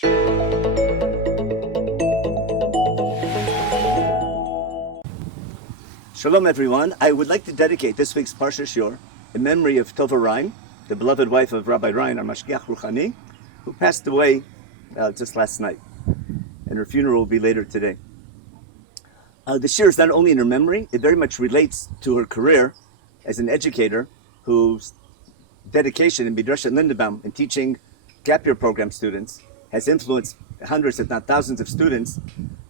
Shalom everyone. I would like to dedicate this week's Parsha Shiur in memory of Tova Rhein, the beloved wife of Rabbi Rhein, our Mashgiach Ruchani, who passed away just last night. And her funeral will be later today. The Shiur is not only in her memory, it very much relates to her career as an educator whose dedication in Midrash and Lindenbaum in teaching gap year program students has influenced hundreds, if not thousands of students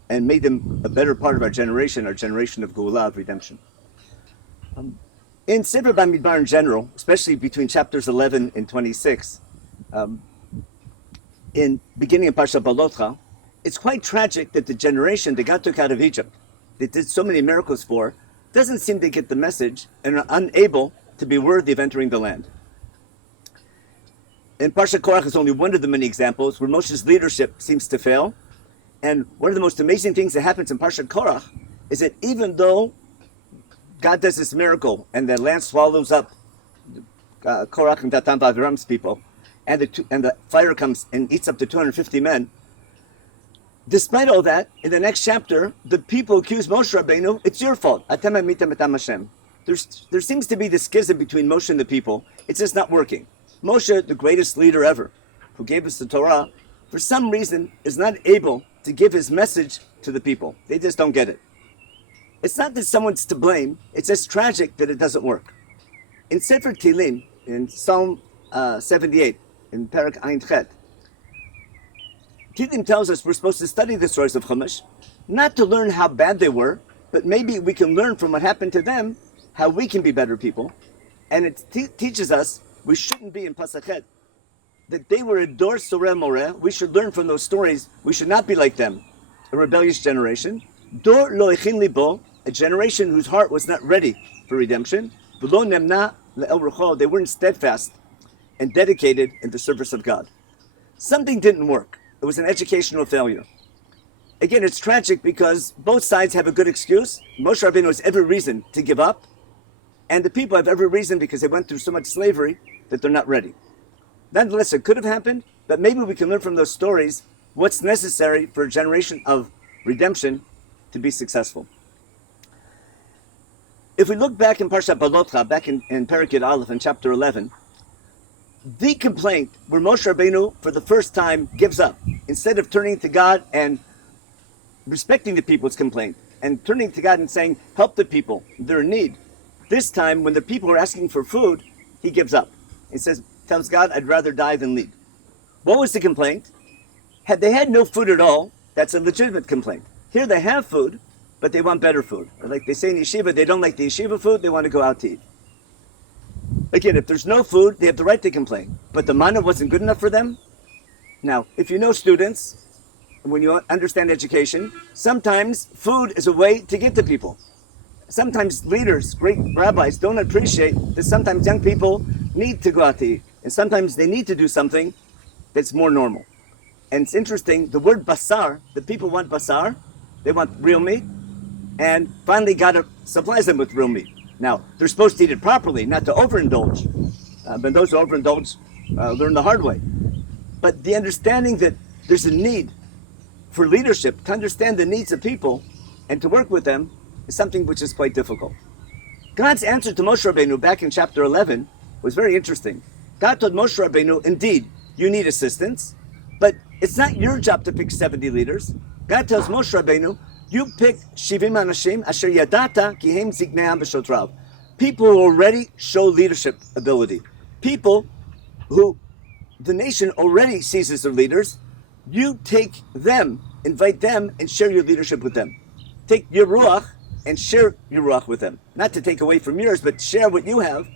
and made them a better part of our generation of Geulah, of redemption. In Sefer Bamidbar in general, especially between chapters 11 and 26, in beginning of Parsha Balotcha, it's quite tragic that the generation that God took out of Egypt, that did so many miracles for, doesn't seem to get the message and are unable to be worthy of entering the land. In Parsha Korach is only one of the many examples where Moshe's leadership seems to fail. And one of the most amazing things that happens in Parsha Korach is that even though God does this miracle and the land swallows up Korach and Datan v'Aviram's people, and the fire comes and eats up to 250 men, despite all that, in the next chapter, the people accuse Moshe Rabbeinu, it's your fault. Atem amitem etam Hashem. There seems to be this schism between Moshe and the people. It's just not working. Moshe, the greatest leader ever, who gave us the Torah, for some reason is not able to give his message to the people. They just don't get it. It's not that someone's to blame, it's just tragic that it doesn't work. In Sefer Tehillim, in Psalm 78, in Parak Ein Chet, Tehillim tells us we're supposed to study the stories of Chumash, not to learn how bad they were, but maybe we can learn from what happened to them, how we can be better people. And it teaches us we shouldn't be in Pasachet, that they were a dor soreh moreh. We should learn from those stories. We should not be like them, a rebellious generation. Dor lo echin libo, a generation whose heart was not ready for redemption. V'lo nemna le'el rucho, they weren't steadfast and dedicated in the service of God. Something didn't work. It was an educational failure. Again, it's tragic because both sides have a good excuse. Moshe Rabbeinu has every reason to give up, and the people have every reason, because they went through so much slavery, that they're not ready. Nonetheless, it could have happened, but maybe we can learn from those stories what's necessary for a generation of redemption to be successful. If we look back in Parshat Balotcha, back in Perek Yud Aleph in chapter 11, the complaint where Moshe Rabbeinu, for the first time, gives up. Instead of turning to God and respecting the people's complaint, and turning to God and saying, help the people, they're in need. This time, when the people are asking for food, he gives up. He tells God, I'd rather die than lead. What was the complaint? Had they had no food at all, that's a legitimate complaint. Here they have food, but they want better food. Or like they say in yeshiva, they don't like the yeshiva food, they want to go out to eat. Again, if there's no food, they have the right to complain. But the manna wasn't good enough for them. Now, if you know students, when you understand education, sometimes food is a way to get to people. Sometimes leaders, great rabbis, don't appreciate that sometimes young people need to go out to eat. And sometimes they need to do something that's more normal. And it's interesting, the word basar, the people want basar, they want real meat, and finally God supplies them with real meat. Now, they're supposed to eat it properly, not to overindulge. But those who overindulge learn the hard way. But the understanding that there's a need for leadership to understand the needs of people and to work with them is something which is quite difficult. God's answer to Moshe Rabbeinu back in chapter 11 was very interesting. God told Moshe Rabbeinu, indeed, you need assistance, but it's not your job to pick 70 leaders. God tells Moshe Rabbeinu, you pick 70 anashim asher yadata ki hem zikneam b'shotrav. People who already show leadership ability. People who the nation already sees as their leaders. You take them, invite them, and share your leadership with them. Take your ruach and share your ruach with them. Not to take away from yours, but share what you have.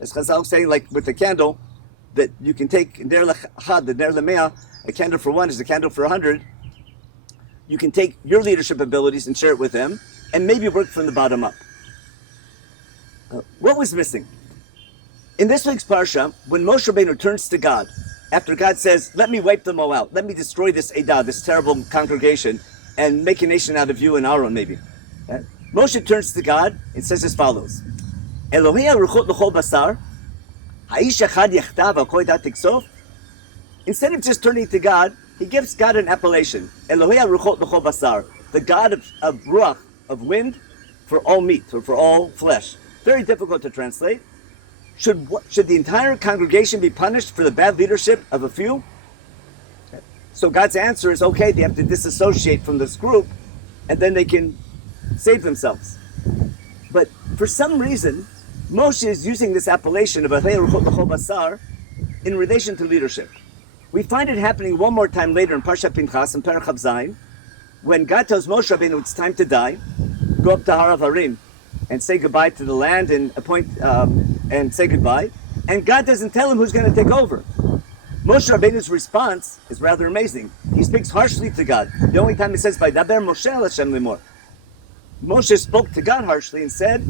As Chazal saying, like with the candle, that you can take ner lechad, the ner lemea, a candle for one is a candle for 100. You can take your leadership abilities and share it with them, and maybe work from the bottom up. What was missing? In this week's parsha, when Moshe Rabbeinu turns to God, after God says, let me wipe them all out, let me destroy this Edah, this terrible congregation, and make a nation out of you and Aaron, maybe. Moshe turns to God and says as follows, Elohei haruchot l'chol basar, ha'ish echad yechtav al kol edat tiksof. Instead of just turning to God he gives God an appellation, Elohei HaRuchot L'chol Basar, the God of Ruach, of wind, for all meat, or for all flesh. Very difficult to translate. Should the entire congregation be punished for the bad leadership of a few? So God's answer is, okay, they have to disassociate from this group, and then they can save themselves. But for some reason, Moshe is using this appellation of Elohei HaRuchot L'chol Basar in relation to leadership. We find it happening one more time later in Parshat Pinchas, in Perek Chav Zayin, when God tells Moshe Rabbeinu it's time to die, go up to Har Avarim and say goodbye to the land and and say goodbye. And God doesn't tell him who's going to take over. Moshe Rabbeinu's response is rather amazing. He speaks harshly to God. The only time he says, "Vaydaber Moshe el Hashem limor." Moshe spoke to God harshly and said,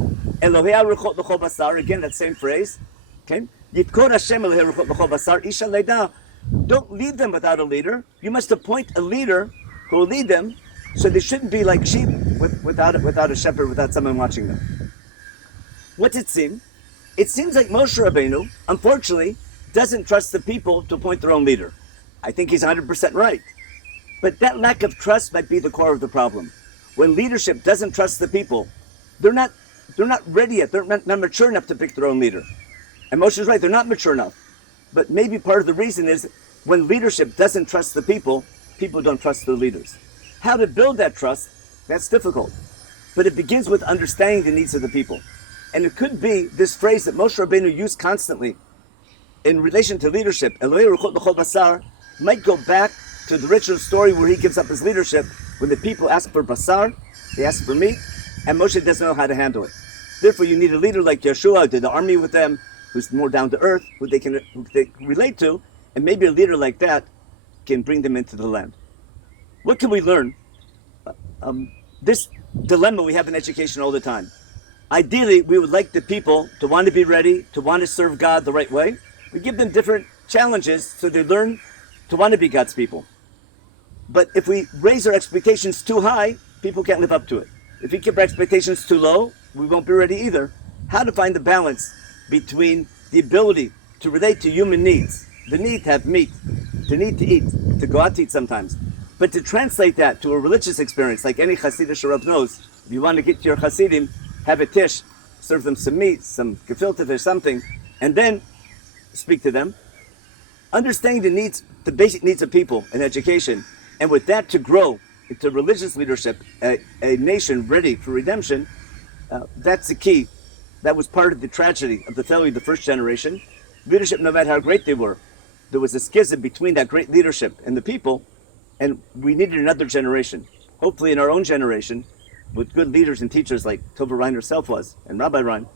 "Elohei HaRuchot L'chol Basar." Again, that same phrase. Okay. Yitkor Hashem Elohei HaRuchot L'chol Basar Isha Leida. Don't lead them without a leader. You must appoint a leader who will lead them, so they shouldn't be like sheep without a shepherd, without someone watching them. What's it seem? It seems like Moshe Rabbeinu, unfortunately, doesn't trust the people to appoint their own leader. I think he's 100% right. But that lack of trust might be the core of the problem. When leadership doesn't trust the people, they're not ready yet. They're not mature enough to pick their own leader. And Moshe is right, they're not mature enough. But maybe part of the reason is when leadership doesn't trust the people, people don't trust their leaders. How to build that trust, that's difficult. But it begins with understanding the needs of the people. And it could be this phrase that Moshe Rabbeinu used constantly in relation to leadership, Elohei HaRuchot L'chol Basar, might go back to the ritual story where he gives up his leadership when the people ask for basar, they ask for meat, and Moshe doesn't know how to handle it. Therefore, you need a leader like Yeshua, who did the army with them, who's more down to earth, who they can relate to, and maybe a leader like that can bring them into the land. What can we learn? This dilemma we have in education all the time. Ideally, we would like the people to want to be ready, to want to serve God the right way. We give them different challenges so they learn to want to be God's people. But if we raise our expectations too high, people can't live up to it. If we keep our expectations too low, we won't be ready either. How to find the balance between the ability to relate to human needs, the need to have meat, the need to eat, to go out to eat sometimes, but to translate that to a religious experience, like any Hasidic Rav knows. If you want to get to your Hasidim, have a tish, serve them some meat, some gefilte or something, and then speak to them. Understanding the needs, the basic needs of people in education, and with that to grow into religious leadership, a nation ready for redemption, that's the key. That was part of the tragedy of the failure of the first generation. Leadership, no matter how great they were, there was a schism between that great leadership and the people, and we needed another generation. Hopefully in our own generation, with good leaders and teachers like Tova Rhein herself was, and Rabbi Rhein,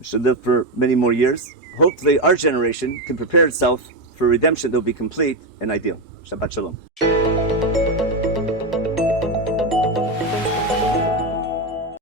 should live for many more years. Hopefully our generation can prepare itself for redemption that will be complete and ideal. Shabbat Shalom.